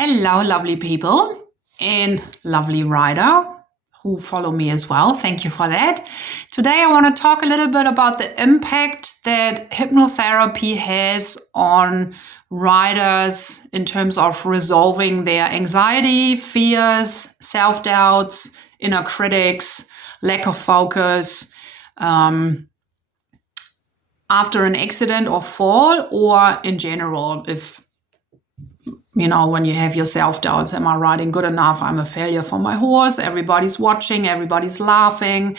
Hello, lovely people and lovely rider who follow me as well. Thank you for that. Today, I want to talk a little bit about the impact that hypnotherapy has on riders in terms of resolving their anxiety, fears, self-doubts, inner critics, lack of focus, after an accident or fall, or in general, if when you have your self-doubts, am I riding good enough? I'm a failure for my horse. Everybody's watching, everybody's laughing,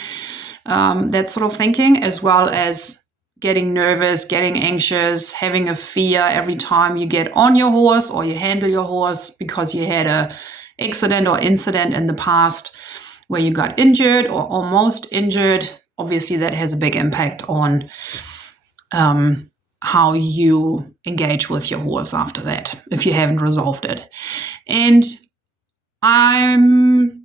that sort of thinking, as well as getting nervous, getting anxious, having a fear every time you get on your horse or you handle your horse because you had a accident or incident in the past where you got injured or almost injured. Obviously, that has a big impact on how you engage with your horse after that, if you haven't resolved it. And I'm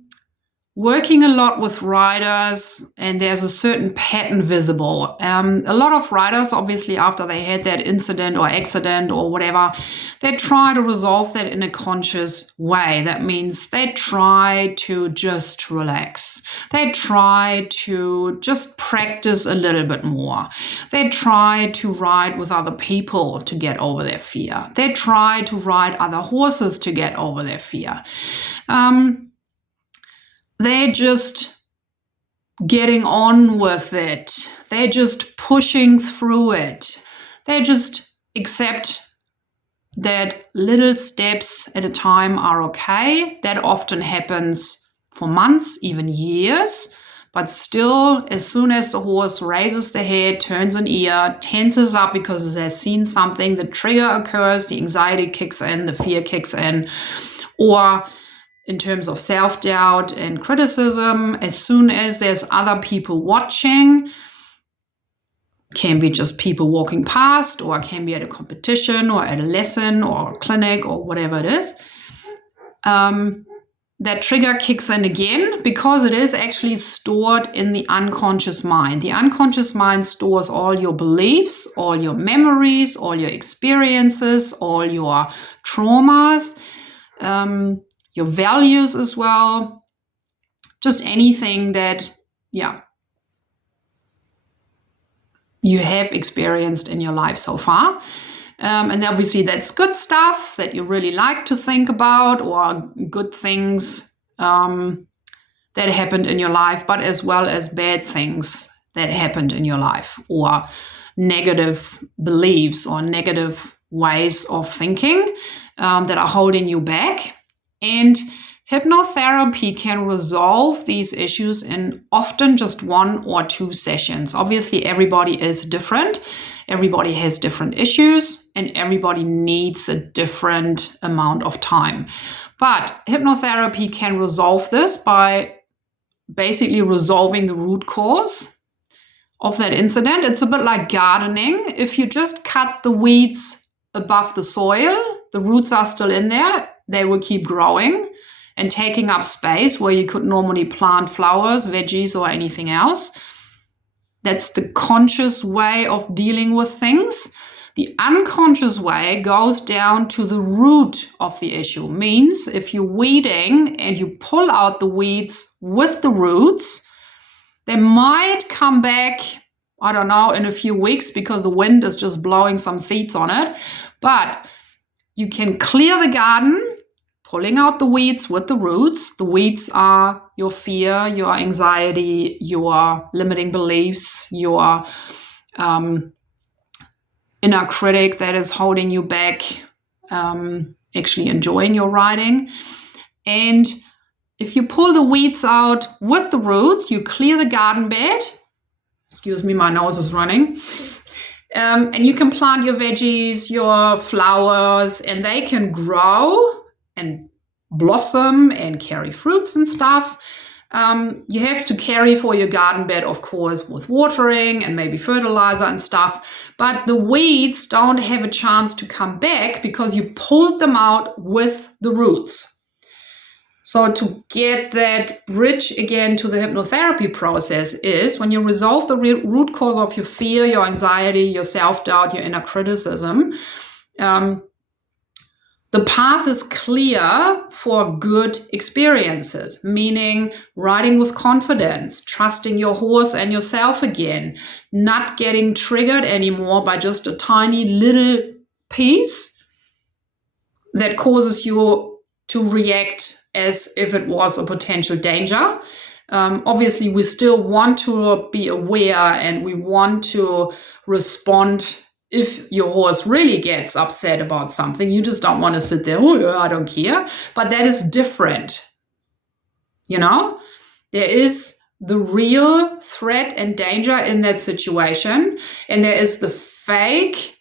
working a lot with riders, and there's a certain pattern visible. A lot of riders, obviously, after they had that incident or accident or whatever, they try to resolve that in a conscious way. That means they try to just relax. They try to just practice a little bit more. They try to ride with other people to get over their fear. They try to ride other horses to get over their fear. They're just getting on with it. They're just pushing through it. They just accept that little steps at a time are okay. That often happens for months, even years. But still, as soon as the horse raises the head, turns an ear, tenses up because it has seen something, the trigger occurs, the anxiety kicks in, the fear kicks in, or in terms of self-doubt and criticism, as soon as there's other people watching, can be just people walking past, or can be at a competition or at a lesson or a clinic or whatever it is, that trigger kicks in again because it is actually stored in the unconscious mind. The unconscious mind stores all your beliefs, all your memories, all your experiences, all your traumas, your values as well, just anything that, you have experienced in your life so far. And obviously that's good stuff that you really like to think about, or good things that happened in your life, but as well as bad things that happened in your life, or negative beliefs or negative ways of thinking that are holding you back. And hypnotherapy can resolve these issues in often just 1 or 2 sessions. Obviously, everybody is different. Everybody has different issues, and everybody needs a different amount of time. But hypnotherapy can resolve this by basically resolving the root cause of that incident. It's a bit like gardening. If you just cut the weeds above the soil, the roots are still in there. They will keep growing and taking up space where you could normally plant flowers, veggies, or anything else. That's the conscious way of dealing with things. The unconscious way goes down to the root of the issue. Means if you're weeding and you pull out the weeds with the roots, they might come back, I don't know, in a few weeks because the wind is just blowing some seeds on it. But you can clear the garden, pulling out the weeds with the roots. The weeds are your fear, your anxiety, your limiting beliefs, your inner critic that is holding you back, actually enjoying your riding. And if you pull the weeds out with the roots, you clear the garden bed. Excuse me, my nose is running. And you can plant your veggies, your flowers, and they can grow and blossom and carry fruits and stuff. You have to carry for your garden bed, of course, with watering and maybe fertilizer and stuff. But the weeds don't have a chance to come back because you pulled them out with the roots. So to get that bridge again to the hypnotherapy process is when you resolve the root cause of your fear, your anxiety, your self-doubt, your inner criticism, the The path is clear for good experiences, meaning riding with confidence, trusting your horse and yourself again, not getting triggered anymore by just a tiny little piece that causes you to react as if it was a potential danger. Obviously, we still want to be aware and we want to respond. If your horse really gets upset about something, you just don't want to sit there, oh, yeah, I don't care. But that is different. There is the real threat and danger in that situation. And there is the fake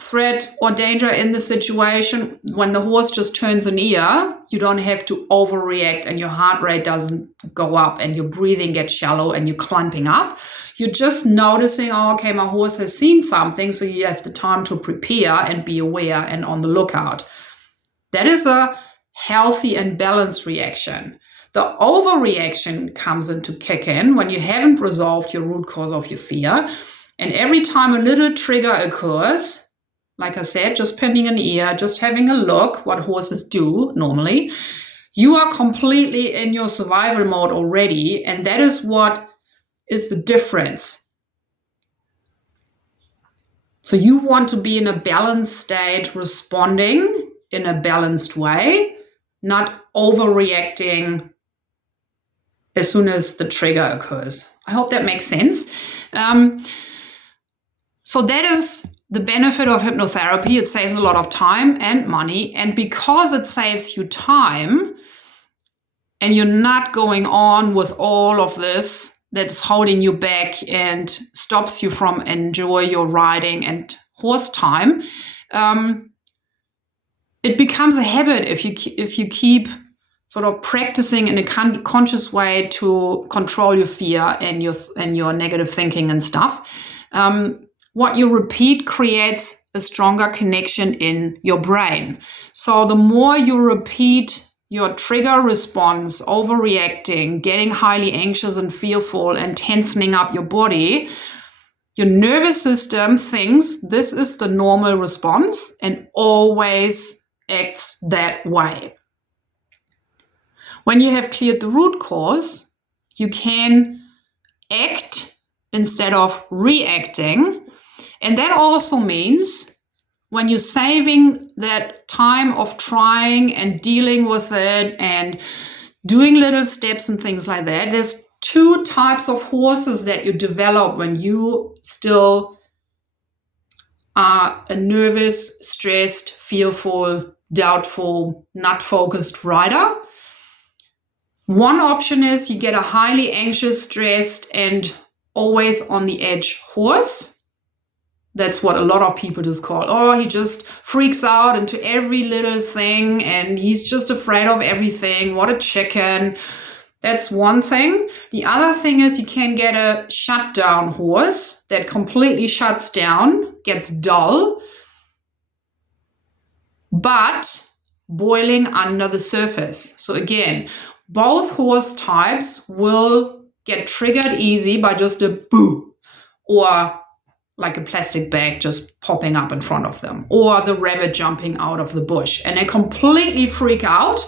threat or danger in the situation. When the horse just turns an ear, you don't have to overreact and your heart rate doesn't go up and your breathing gets shallow and you're clumping up. You're just noticing, oh, okay, my horse has seen something, so you have the time to prepare and be aware and on the lookout. That is a healthy and balanced reaction. The overreaction comes into kick in when you haven't resolved your root cause of your fear. And every time a little trigger occurs, like I said, just pinning an ear, just having a look, what horses do normally, you are completely in your survival mode already. And that is what is the difference. So you want to be in a balanced state, responding in a balanced way, not overreacting as soon as the trigger occurs. I hope that makes sense. So that is the benefit of hypnotherapy. It saves a lot of time and money. And because it saves you time and you're not going on with all of this that's holding you back and stops you from enjoy your riding and horse time, it becomes a habit if you keep sort of practicing in a conscious way to control your fear and your negative thinking and stuff. What you repeat creates a stronger connection in your brain. So the more you repeat your trigger response, overreacting, getting highly anxious and fearful and tensioning up your body, your nervous system thinks this is the normal response and always acts that way. When you have cleared the root cause, you can act instead of reacting. And that also means when you're saving that time of trying and dealing with it and doing little steps and things like that, there's two types of horses that you develop when you still are a nervous, stressed, fearful, doubtful, not focused rider. One option is you get a highly anxious, stressed, and always on the edge horse. That's what a lot of people just call, oh, he just freaks out into every little thing and he's just afraid of everything. What a chicken. That's one thing. The other thing is you can get a shutdown horse that completely shuts down, gets dull, but boiling under the surface. So again, both horse types will get triggered easy by just a boo or like a plastic bag just popping up in front of them, or the rabbit jumping out of the bush. And they completely freak out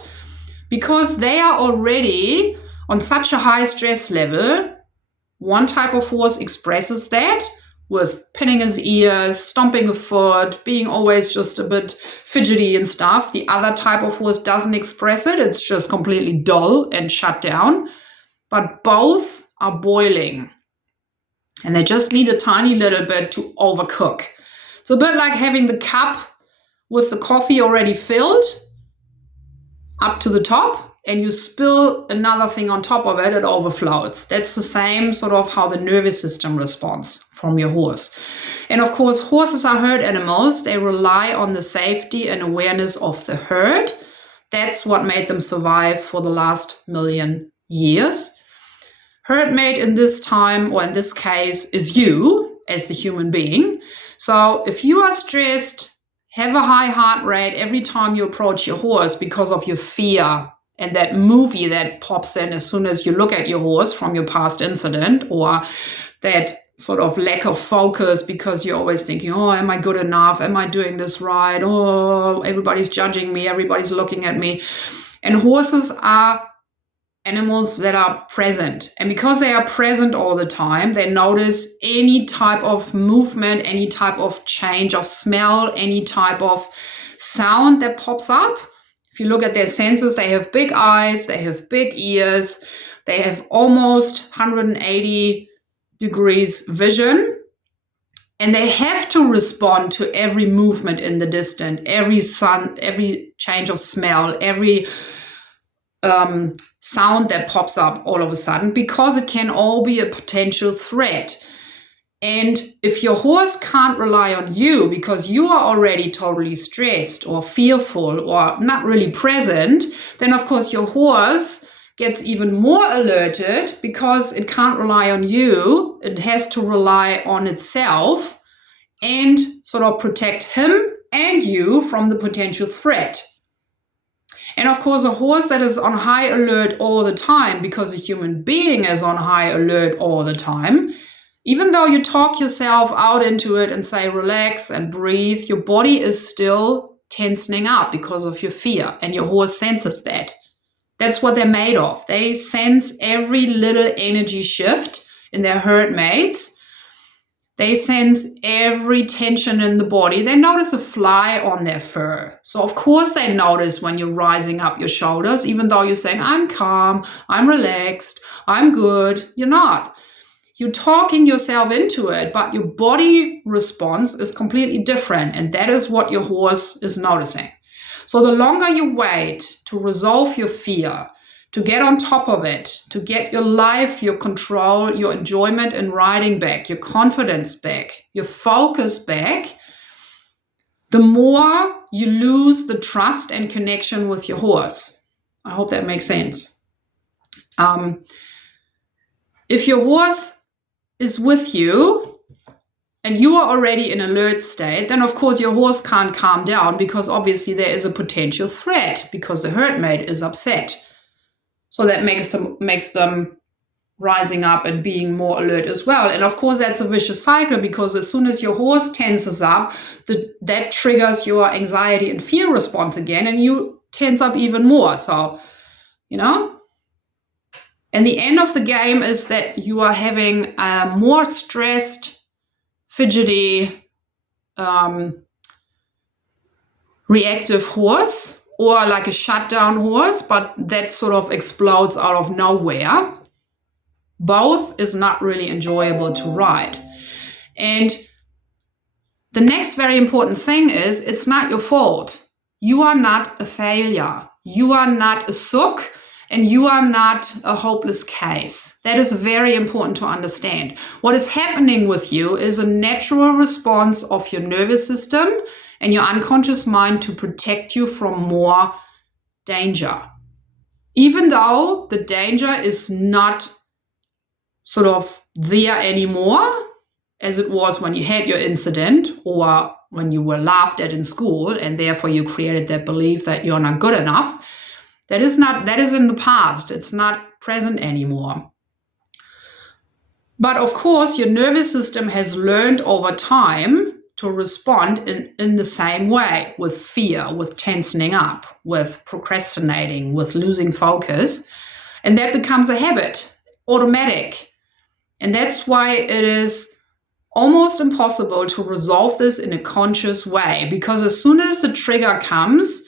because they are already on such a high stress level. One type of horse expresses that with pinning his ears, stomping a foot, being always just a bit fidgety and stuff. The other type of horse doesn't express it. It's just completely dull and shut down. But both are boiling. And they just need a tiny little bit to overcook. It's a bit like having the cup with the coffee already filled up to the top, and you spill another thing on top of it, it overflows. That's the same sort of how the nervous system responds from your horse. And of course, horses are herd animals. They rely on the safety and awareness of the herd. That's what made them survive for the last million years. Herdmate in this time, or in this case, is you as the human being. So if you are stressed, have a high heart rate every time you approach your horse because of your fear and that movie that pops in as soon as you look at your horse from your past incident, or that sort of lack of focus because you're always thinking, oh, am I good enough? Am I doing this right? Oh, everybody's judging me. Everybody's looking at me. And horses are animals that are present. And because they are present all the time, they notice any type of movement, any type of change of smell, any type of sound that pops up. If you look at their senses, they have big eyes, they have big ears, they have almost 180 degrees vision, and they have to respond to every movement in the distance, every sound, every change of smell, every sound that pops up all of a sudden, because it can all be a potential threat. And if your horse can't rely on you because you are already totally stressed or fearful or not really present, then of course your horse gets even more alerted because it can't rely on you. It has to rely on itself and sort of protect him and you from the potential threat. And of course, a horse that is on high alert all the time, because a human being is on high alert all the time, even though you talk yourself out into it and say, relax and breathe, your body is still tensing up because of your fear. And your horse senses that. That's what they're made of. They sense every little energy shift in their herd mates. They sense every tension in the body. They notice a fly on their fur. So of course they notice when you're rising up your shoulders, even though you're saying, I'm calm, I'm relaxed, I'm good. You're not. You're talking yourself into it, but your body response is completely different. And that is what your horse is noticing. So the longer you wait to resolve your fear, to get on top of it, to get your life, your control, your enjoyment in riding back, your confidence back, your focus back, the more you lose the trust and connection with your horse. I hope that makes sense. If your horse is with you and you are already in alert state, then of course your horse can't calm down because obviously there is a potential threat because the herd mate is upset. So that makes them rising up and being more alert as well. And of course, that's a vicious cycle because as soon as your horse tenses up, that triggers your anxiety and fear response again, and you tense up even more. So, and the end of the game is that you are having a more stressed, fidgety, reactive horse, or like a shutdown horse, but that sort of explodes out of nowhere. Both is not really enjoyable to ride. And the next very important thing is it's not your fault. You are not a failure. You are not a sook, and you are not a hopeless case. That is very important to understand. What is happening with you is a natural response of your nervous system and your unconscious mind to protect you from more danger. Even though the danger is not sort of there anymore, as it was when you had your incident or when you were laughed at in school, and therefore you created that belief that you're not good enough. That is in the past. It's not present anymore. But of course, your nervous system has learned over time to respond in the same way, with fear, with tensing up, with procrastinating, with losing focus. And that becomes a habit, automatic. And that's why it is almost impossible to resolve this in a conscious way, because as soon as the trigger comes,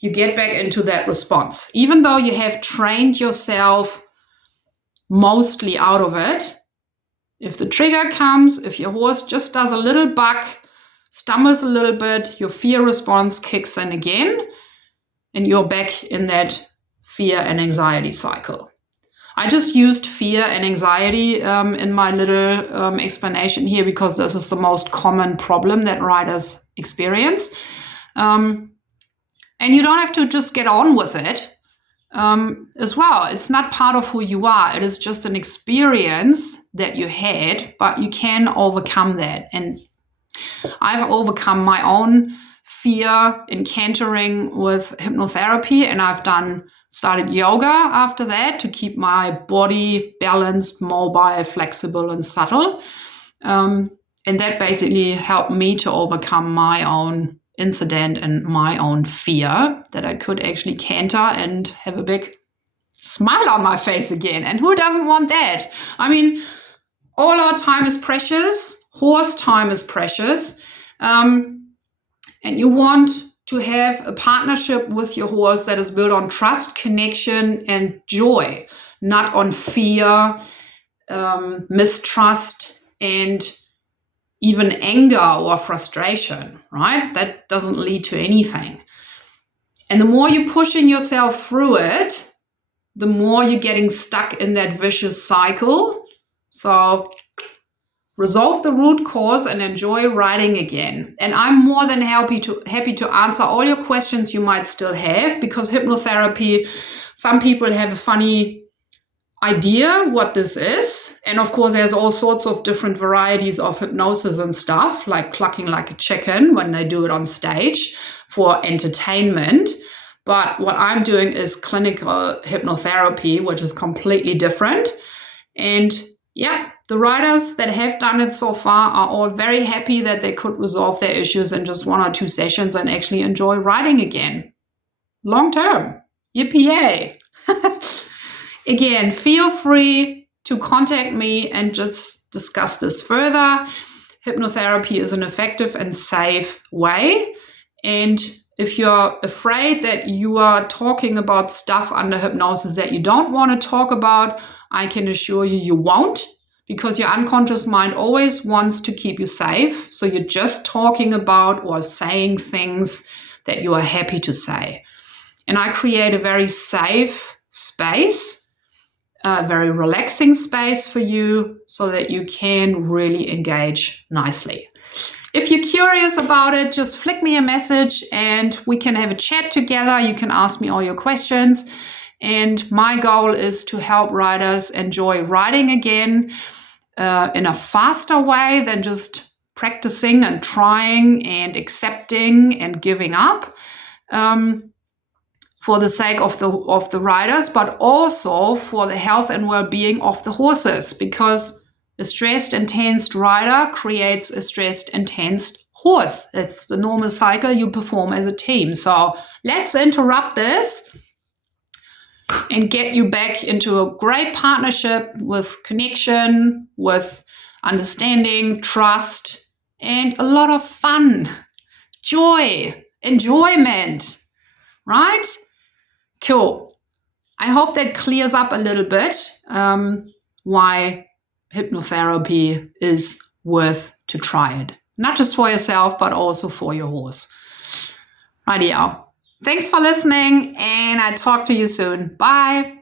you get back into that response. Even though you have trained yourself mostly out of it, if the trigger comes, if your horse just does a little buck, stumbles a little bit, your fear response kicks in again, and you're back in that fear and anxiety cycle. I just used fear and anxiety in my little explanation here because this is the most common problem that riders experience. And you don't have to just get on with it as well. It's not part of who you are. It is just an experience that you had, but you can overcome that. And I've overcome my own fear in cantering with hypnotherapy, and I've done Started yoga after that to keep my body balanced, mobile, flexible, and subtle. And that basically helped me to overcome my own incident and my own fear that I could actually canter and have a big smile on my face again. And who doesn't want that? I mean, all our time is precious. Horse time is precious. And you want to have a partnership with your horse that is built on trust, connection, and joy, not on fear, mistrust, and even anger or frustration, right? That doesn't lead to anything. And the more you're pushing yourself through it, the more you're getting stuck in that vicious cycle. So resolve the root cause and enjoy riding again. And I'm more than happy to answer all your questions you might still have, because hypnotherapy, some people have a funny idea what this is. And of course, there's all sorts of different varieties of hypnosis and stuff, like clucking like a chicken when they do it on stage for entertainment. But what I'm doing is clinical hypnotherapy, which is completely different. And yeah, the riders that have done it so far are all very happy that they could resolve their issues in just 1 or 2 sessions and actually enjoy riding again. Long term. Yippee-yay. Again, feel free to contact me and just discuss this further. Hypnotherapy is an effective and safe way. And if you're afraid that you are talking about stuff under hypnosis that you don't want to talk about, I can assure you, you won't, because your unconscious mind always wants to keep you safe. So you're just talking about or saying things that you are happy to say. And I create a very safe space, a very relaxing space for you so that you can really engage nicely. If you're curious about it, just flick me a message and we can have a chat together. You can ask me all your questions. And my goal is to help riders enjoy riding again in a faster way than just practicing and trying and accepting and giving up. For the sake of the riders, but also for the health and well-being of the horses, because a stressed and tensed rider creates a stressed and tensed horse. It's the normal cycle you perform as a team. So let's interrupt this and get you back into a great partnership with connection, with understanding, trust, and a lot of fun, joy, enjoyment, right? Cool. I hope that clears up a little bit why hypnotherapy is worth to try it. Not just for yourself, but also for your horse. Rightio. Thanks for listening, and I talk to you soon. Bye.